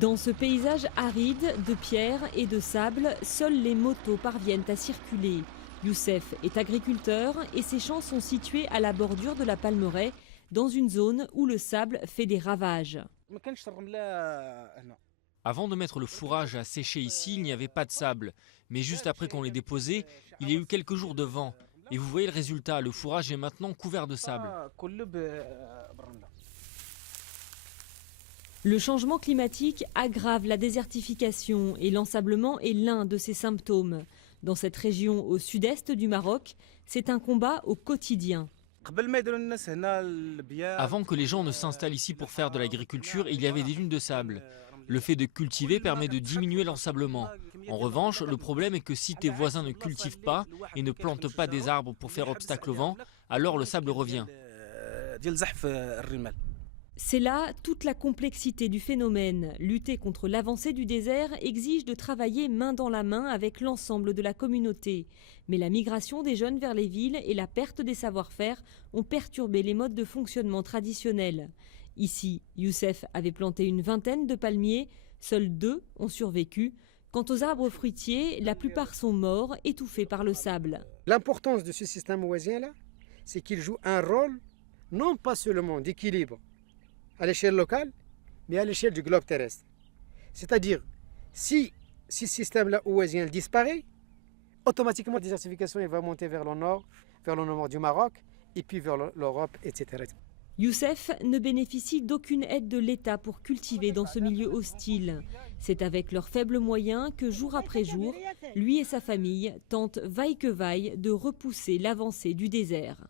Dans ce paysage aride de pierres et de sable, seules les motos parviennent à circuler. Youssef est agriculteur et ses champs sont situés à la bordure de la Palmeraie, dans une zone où le sable fait des ravages. Avant de mettre le fourrage à sécher ici, il n'y avait pas de sable. Mais juste après qu'on l'ait déposé, il y a eu quelques jours de vent. Et vous voyez le résultat, le fourrage est maintenant couvert de sable. Le changement climatique aggrave la désertification et l'ensablement est l'un de ses symptômes. Dans cette région au sud-est du Maroc, c'est un combat au quotidien. Avant que les gens ne s'installent ici pour faire de l'agriculture, il y avait des dunes de sable. Le fait de cultiver permet de diminuer l'ensablement. En revanche, le problème est que si tes voisins ne cultivent pas et ne plantent pas des arbres pour faire obstacle au vent, alors le sable revient. C'est là toute la complexité du phénomène. Lutter contre l'avancée du désert exige de travailler main dans la main avec l'ensemble de la communauté. Mais la migration des jeunes vers les villes et la perte des savoir-faire ont perturbé les modes de fonctionnement traditionnels. Ici, Youssef avait planté une vingtaine de palmiers, seuls 2 ont survécu. Quant aux arbres fruitiers, la plupart sont morts, étouffés par le sable. L'importance de ce système oasien-là, c'est qu'il joue un rôle non pas seulement d'équilibre à l'échelle locale, mais à l'échelle du globe terrestre. C'est-à-dire, si ce système-là oasien disparaît, automatiquement la désertification va monter vers le nord du Maroc, et puis vers l'Europe, etc. Youssef ne bénéficie d'aucune aide de l'État pour cultiver dans ce milieu hostile. C'est avec leurs faibles moyens que jour après jour, lui et sa famille tentent vaille que vaille de repousser l'avancée du désert.